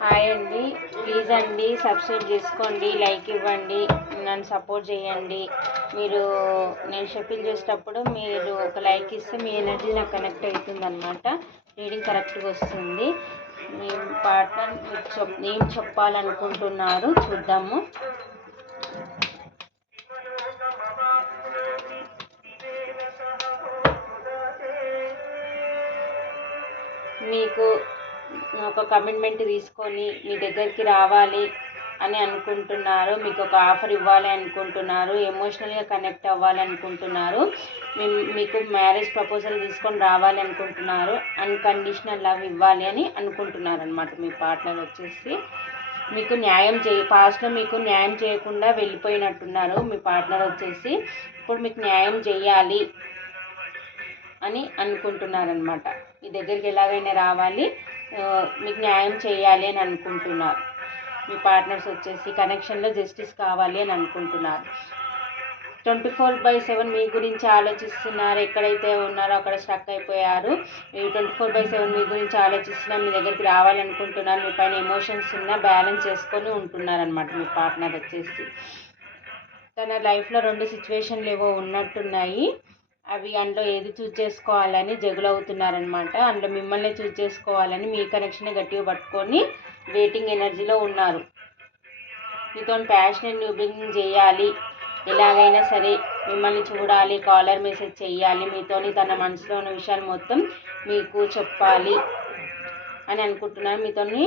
Hi అండి. Please అండి subscribe చేసుకోండి, లైక్ ఇవ్వండి, నన్ను సపోర్ట్ చేయండి. నేను షఫిల్ చేసేటప్పుడు మీరు ఒక లైక్ ఇస్తే మీ ఎనర్జీ నాకు కనెక్ట్ అవుతుందన్నమాట. రీడింగ్ కరెక్ట్గా వస్తుంది. మీ పార్ట్నర్ ఏం చెప్పాలనుకుంటున్నారు చూద్దాము. మీకు ఒక కమిట్మెంట్ తీసుకొని మీ దగ్గరికి రావాలి అని అనుకుంటున్నారు. మీకు ఒక ఆఫర్ ఇవ్వాలి అనుకుంటున్నారు. ఎమోషనల్గా కనెక్ట్ అవ్వాలి అనుకుంటున్నారు. మీకు మ్యారేజ్ ప్రపోజల్ తీసుకొని రావాలి అనుకుంటున్నారు. అన్కండిషనల్ లవ్ ఇవ్వాలి అని అనుకుంటున్నారు అనమాట. మీ పార్ట్నర్ వచ్చేసి మీకు పాస్ట్లో మీకు న్యాయం చేయకుండా వెళ్ళిపోయినట్టున్నారు. మీ పార్ట్నర్ వచ్చేసి ఇప్పుడు మీకు న్యాయం చేయాలి అని అనుకుంటున్నారనమాట. మీ దగ్గరికి ఎలాగైనా రావాలి, మీకు న్యాయం చేయాలి అని అనుకుంటున్నారు. మీ పార్ట్నర్స్ వచ్చేసి కనెక్షన్లో జస్టిస్ కావాలి అని అనుకుంటున్నారు. 24/7 మీ గురించి ఆలోచిస్తున్నారు. ఎక్కడైతే ఉన్నారో అక్కడ స్టక్ అయిపోయారు. 24/7 మీ గురించి ఆలోచిస్తున్నారు. మీ దగ్గరికి రావాలనుకుంటున్నారు. మీ పైన ఎమోషన్స్ ఉన్నా బ్యాలెన్స్ చేసుకొని ఉంటున్నారనమాట. మీ పార్ట్నర్ వచ్చేసి తన లైఫ్లో 2 సిచ్యువేషన్లు ఏవో ఉన్నట్టున్నాయి. అవి అందులో ఏది చూజ్ చేసుకోవాలని జగులవుతున్నారనమాట. అందులో మిమ్మల్ని చూజ్ చేసుకోవాలని మీ కనెక్షన్ గట్టిగా పట్టుకొని వెయిటింగ్ ఎనర్జీలో ఉన్నారు. మీతో ప్యాషనెట్ న్యూ బిగినింగ్ చేయాలి, ఎలాగైనా సరే మిమ్మల్ని చూడాలి, కాలర్ మెసేజ్ చేయాలి, మీతోని తన మనసులో ఉన్న విషయాలు మొత్తం మీకు చెప్పాలి అని అనుకుంటున్నారు. మీతోని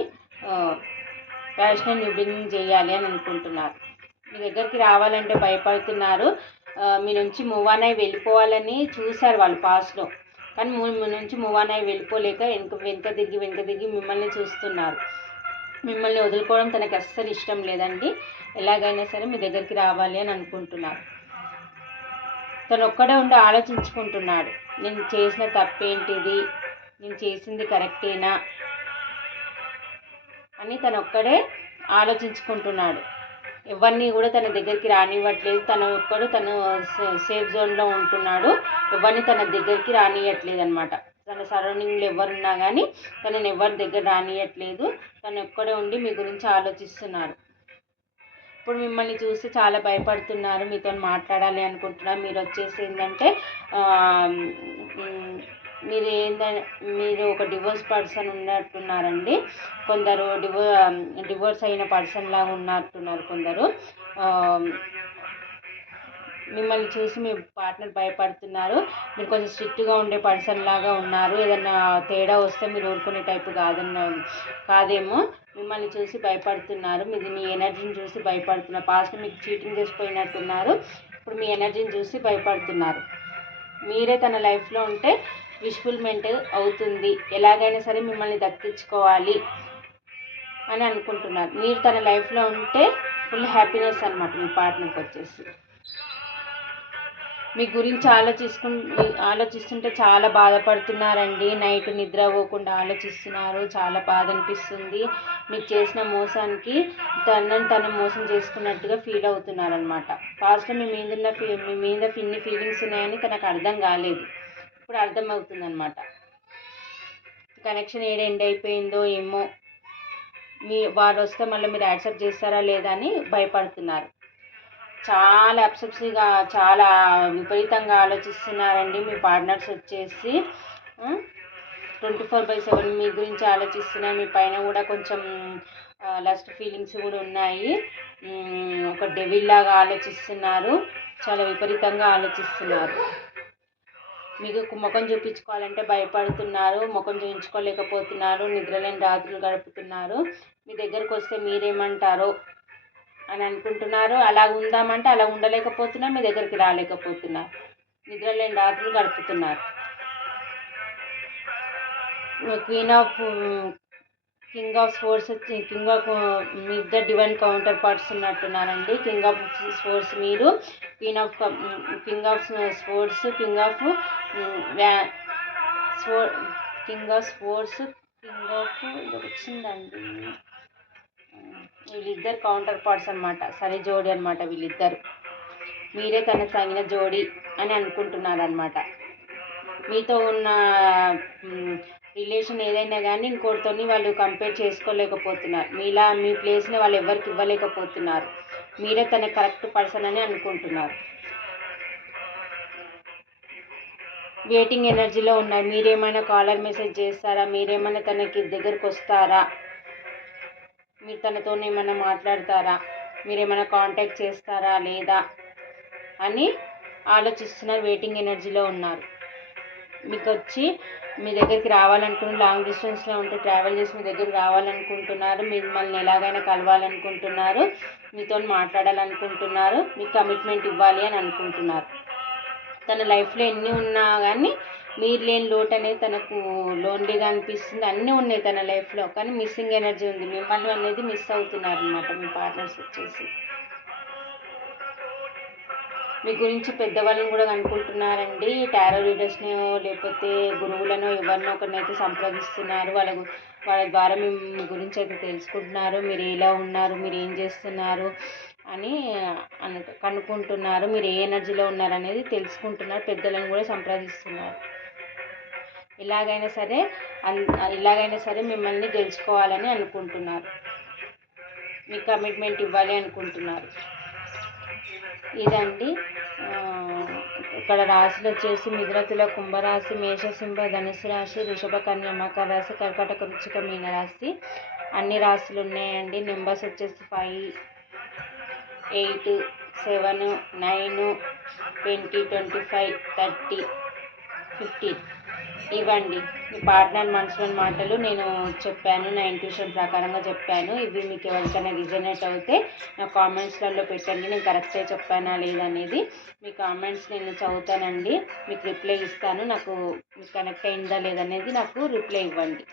ప్యాషనెట్ న్యూ బిగినింగ్ చేయాలి అని అనుకుంటున్నారు. మీ దగ్గరికి రావాలంటే భయపడుతున్నారు. మీ నుంచి మూవ్ ఆన్ అయి వెళ్ళిపోవాలని చూశారు వాళ్ళు పాస్ట్లో, కానీ మీ నుంచి మూవ్ ఆన్ అయి వెళ్ళిపోలేక వెనక తిరిగి మిమ్మల్ని చూస్తున్నారు. మిమ్మల్ని వదులుకోవడం తనకు అస్సలు ఇష్టం లేదండి. ఎలాగైనా సరే మీ దగ్గరికి రావాలి అని అనుకుంటున్నారు. తను ఒక్కడే ఉండి ఆలోచించుకుంటున్నాడు. నేను చేసిన తప్పేంటిది, నేను చేసింది కరెక్టేనా అని తను ఒక్కడే ఆలోచించుకుంటున్నాడు. ఎవరిని కూడా తన దగ్గరికి రానివ్వట్లేదు. తను సేఫ్ జోన్లో ఉంటున్నాడు. ఎవరిని తన దగ్గరికి రానియట్లేదు అనమాట. తన సరౌండింగ్లో ఎవరున్నా కానీ తనని ఎవరి దగ్గర రానియట్లేదు. తను ఒక్కడే ఉండి మీ గురించి ఆలోచిస్తున్నారు. ఇప్పుడు మిమ్మల్ని చూసి చాలా భయపడుతున్నారు. మీతో మాట్లాడాలి అనుకుంటున్నారు. మీరు వచ్చేసి ఏంటంటే మీరు ఒక డివోర్స్ పర్సన్ ఉన్నట్టున్నారండి. కొందరు డివోర్స్ అయిన పర్సన్ లాగా ఉన్నట్టున్నారు. కొందరు మిమ్మల్ని చూసి మీ పార్ట్నర్ భయపడుతున్నారు. మీరు కొంచెం స్ట్రిక్ట్గా ఉండే పర్సన్ లాగా ఉన్నారు. ఏదన్నా తేడా వస్తే మీరు ఊరుకునే టైపు కాదేమో. మిమ్మల్ని చూసి భయపడుతున్నారు. మీ ఎనర్జీని చూసి భయపడుతున్నారు. పాస్ట్ మీకు చీటింగ్ చేసిపోయినట్టున్నారు. ఇప్పుడు మీ ఎనర్జీని చూసి భయపడుతున్నారు. మీరే తన లైఫ్లో ఉంటే విష్ఫుల్మెంట్ అవుతుంది. ఎలాగైనా సరే మిమ్మల్ని దక్కించుకోవాలి అని అనుకుంటున్నారు. మీరు తన లైఫ్లో ఉంటే ఫుల్ హ్యాపీనెస్ అనమాట. మీ పార్ట్నర్కి వచ్చేసి మీ గురించి ఆలోచిస్తుంటే చాలా బాధపడుతున్నారండి. నైట్ నిద్ర పోకుండా ఆలోచిస్తున్నారు. చాలా బాధ అనిపిస్తుంది. మీకు చేసిన మోసానికి తను మోసం చేసుకున్నట్టుగా ఫీల్ అవుతున్నారనమాట. పాస్ట్లో మీ మీద ఇన్ని ఫీలింగ్స్ ఉన్నాయని తనకు అర్థం కాలేదు. ఇప్పుడు అర్థమవుతుందన్నమాట. కనెక్షన్ ఎండ్ అయిపోయిందో ఏమో. వారు వస్తే మళ్ళీ మీరు యాక్సెప్ట్ చేస్తారా లేదా అని భయపడుతున్నారు. చాలా అబ్సెసివ్గా చాలా విపరీతంగా ఆలోచిస్తున్నారండి. మీ పార్ట్నర్స్ వచ్చేసి 24/7 మీ గురించి ఆలోచిస్తున్నారు. మీ పైన కూడా కొంచెం లస్ట్ ఫీలింగ్స్ కూడా ఉన్నాయి. ఒక డెవిల్ లాగా ఆలోచిస్తున్నారు. చాలా విపరీతంగా ఆలోచిస్తున్నారు. మీకు ముఖం చూపించుకోవాలంటే భయపడుతున్నారు. ముఖం చూపించుకోలేకపోతున్నారు. నిద్రలేని రాత్రులు గడుపుతున్నారు. మీ దగ్గరకు వస్తే మీరేమంటారో అని అనుకుంటున్నారు. అలా ఉందామంటే అలా ఉండలేకపోతున్నారు. మీ దగ్గరికి రాలేకపోతున్నారు. నిద్రలేని రాత్రులు గడుపుతున్నారు. కింగ్ ఆఫ్ స్పోర్ట్స్ మీ ఇద్దరు డివైన్ కౌంటర్ పార్ట్స్ ఉన్నట్టున్నారండి. కింగ్ ఆఫ్ స్పోర్ట్స్ మీరు, కింగ్ ఆఫ్ స్పోర్ట్స్ వచ్చిందండి. వీళ్ళిద్దరు కౌంటర్ పార్ట్స్ అనమాట. సరి జోడి అనమాట వీళ్ళిద్దరు. మీరే తన తగిన జోడి అని అనుకుంటున్నారనమాట. మీతో ఉన్న రిలేషన్ ఏదైనా కానీ ఇంకోటితోని వాళ్ళు కంపేర్ చేసుకోలేకపోతున్నారు. మీ ప్లేస్ని వాళ్ళు ఎవరికి ఇవ్వలేకపోతున్నారు. మీరే తన కరెక్ట్ పర్సన్ అని అనుకుంటున్నారు. వెయిటింగ్ ఎనర్జీలో ఉన్నారు. మీరేమైనా కాలర్ మెసేజ్ చేస్తారా? మీరేమైనా తనకి దగ్గరకు వస్తారా? మీరు తనతో ఏమైనా మాట్లాడతారా? మీరేమైనా కాంటాక్ట్ చేస్తారా లేదా అని ఆలోచిస్తున్నారు. వెయిటింగ్ ఎనర్జీలో ఉన్నారు. మీకు వచ్చి మీ దగ్గరికి రావాలనుకుంటున్నారు. లాంగ్ డిస్టెన్స్లో ఉంటూ ట్రావెల్ చేసి మీ దగ్గరికి రావాలనుకుంటున్నారు. మిమ్మల్ని ఎలాగైనా కలవాలనుకుంటున్నారు. మీతో మాట్లాడాలనుకుంటున్నారు. మీకు కమిట్మెంట్ ఇవ్వాలి అని అనుకుంటున్నారు. తన లైఫ్లో ఎన్ని ఉన్నా కానీ మీరు లేని లోటు అనేది తనకు లోన్లీగా అనిపిస్తుంది. అన్నీ ఉన్నాయి తన లైఫ్లో, కానీ మిస్సింగ్ ఎనర్జీ ఉంది. మిమ్మల్ని అనేది మిస్ అవుతున్నారు అనమాట మీ పార్ట్నర్స్ వచ్చేసి. మీ గురించి పెద్దవాళ్ళని కూడా అనుకుంటున్నారండి. టారో రీడర్స్నో లేకపోతే గురువులను ఎవరినో ఒకరినైతే సంప్రదిస్తున్నారు. వాళ్ళ ద్వారా మీ గురించి అయితే తెలుసుకుంటున్నారు. మీరు ఎలా ఉన్నారు, మీరు ఏం చేస్తున్నారు అని కనుక్కుంటున్నారు. మీరు ఏ ఎనర్జీలో ఉన్నారనేది తెలుసుకుంటున్నారు. పెద్దలను కూడా సంప్రదిస్తున్నారు. ఇలాగైనా సరే మిమ్మల్ని గెలుచుకోవాలని అనుకుంటున్నారు. మీకు కమిట్మెంట్ ఇవ్వాలి అనుకుంటున్నారు. ఇదండి. ఇక్కడ రాశులు వచ్చేసి మిథున, కుంభరాశి, మేషసింహ, ధనుసు రాశి, వృషభ, కన్య, మకర రాశి, కర్కాటక, వృశ్చిక, మీన రాశి అన్ని రాశులు ఉన్నాయండి. నెంబర్స్ వచ్చేసి 5, 8, 7, 9, 20, 25, 30, 15 ఇవ్వండి. మీ పార్ట్నర్ మనసులోని మాటలు నేను చెప్పాను. నా ఇంట్యూషన్ ప్రకారంగా చెప్పాను. ఇవి మీకు ఎవరికైనా రిజనేట్ అవుతే నా కామెంట్స్లలో పెట్టండి. నేను కరెక్టే చెప్పానా లేదనేది. మీ కామెంట్స్ నేను చదువుతానండి. మీకు రిప్లై ఇస్తాను. నాకు కనెక్ట్ అయిందా లేదనేది నాకు రిప్లై ఇవ్వండి.